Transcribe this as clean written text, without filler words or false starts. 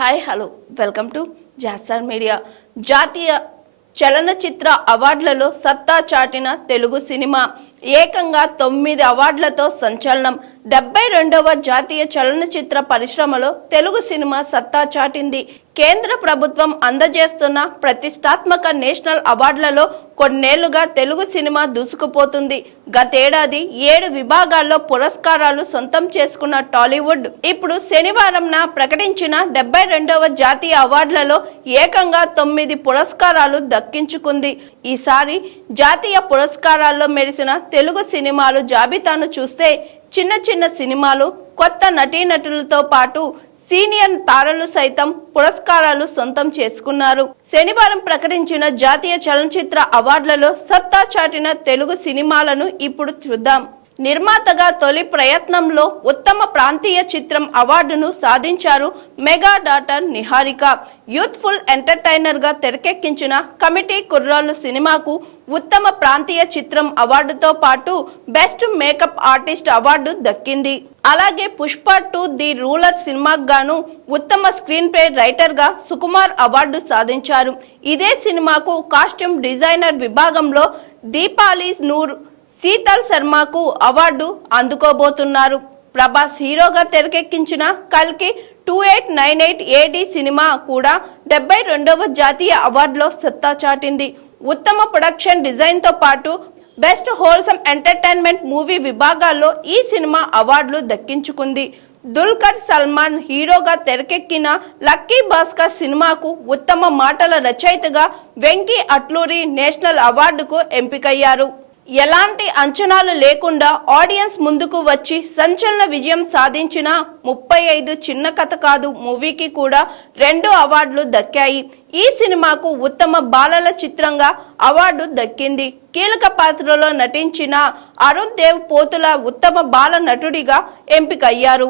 Hi hello welcome to జాస్టార్ media. జాతీయ చలనచిత్ర అవార్డులలో సత్తా చాటిన తెలుగు సినిమా ఏకంగా 9 అవార్డులతో సంచలనం. 72వ జాతీయ చలనచిత్ర పరిశ్రమలో తెలుగు సినిమా సత్తా చాటింది. కేంద్ర ప్రభుత్వం అందజేస్తున్న ప్రతిష్టాత్మక నేషనల్ అవార్డులలో కొన్నేళ్లుగా తెలుగు సినిమా దూసుకుపోతుంది. గతేడాది 7 విభాగాల్లో పురస్కారాలు సొంతం చేసుకున్న టాలీవుడ్ ఇప్పుడు శనివారంన ప్రకటించిన 72వ జాతీయ అవార్డులలో ఏకంగా 9 పురస్కారాలు దక్కించుకుంది. ఈసారి జాతీయ పురస్కారాల్లో మెరిసిన తెలుగు సినిమాలు జాబితాను చూస్తే చిన్న చిన్న సినిమాలు, కొత్త నటీనటులతో పాటు సీనియర్ తారలు సైతం పురస్కారాలు సొంతం చేసుకున్నారు. శనివారం ప్రకటించిన జాతీయ చలనచిత్ర అవార్డులలో సత్తా చాటిన తెలుగు సినిమాలను ఇప్పుడు చూద్దాం. నిర్మాతగా తొలి ప్రయత్నంలో ఉత్తమ ప్రాంతీయ చిత్రం అవార్డును సాధించారు mega daughter Niharika. Youthful entertainer గా తెరకెక్కించిన కమిటీ కుర్రాళ్ళు సినిమాకు ఉత్తమ ప్రాంతీయ చిత్రం అవార్డుతో పాటు బెస్ట్ మేకప్ ఆర్టిస్ట్ అవార్డు దక్కింది. అలాగే పుష్ప 2 ది రూలర్ సినిమాకు గాను ఉత్తమ స్క్రీన్ ప్లే రైటర్ గా సుకుమార్ అవార్డు సాధించారు. ఇదే సినిమాకు కాస్ట్యూమ్ డిజైనర్ విభాగంలో దీపాలి నూర్, శీతల్ శర్మకు అవార్డు అందుకోబోతున్నారు. ప్రభాస్ హీరోగా తెరకెక్కించిన కల్కి 2898 AD సినిమా కూడా 72వ జాతీయ అవార్డులో సత్తా చాటింది. ఉత్తమ ప్రొడక్షన్ డిజైన్ తో పాటు బెస్ట్ హోల్సమ్ ఎంటర్టైన్మెంట్ మూవీ విభాగాల్లో ఈ సినిమా అవార్డులు దక్కించుకుంది. దుల్కర్ సల్మాన్ హీరోగా తెరకెక్కిన లక్కీ భాస్కర్ సినిమాకు ఉత్తమ మాటల రచయితగా వెంకీ అట్లూరి నేషనల్ అవార్డుకు ఎంపికయ్యారు. ఎలాంటి అంచనాలు లేకుండా ఆడియన్స్ ముందుకు వచ్చి సంచలన విజయం సాధించిన 35 చిన్న కథ కాదు మూవీకి కూడా 2 అవార్డులు దక్కాయి. ఈ సినిమాకు ఉత్తమ బాలల చిత్రంగా అవార్డు దక్కింది. కీలక పాత్రలో నటించిన అరుణ్ దేవ్ పోతుల ఉత్తమ బాల నటుడిగా ఎంపికయ్యారు.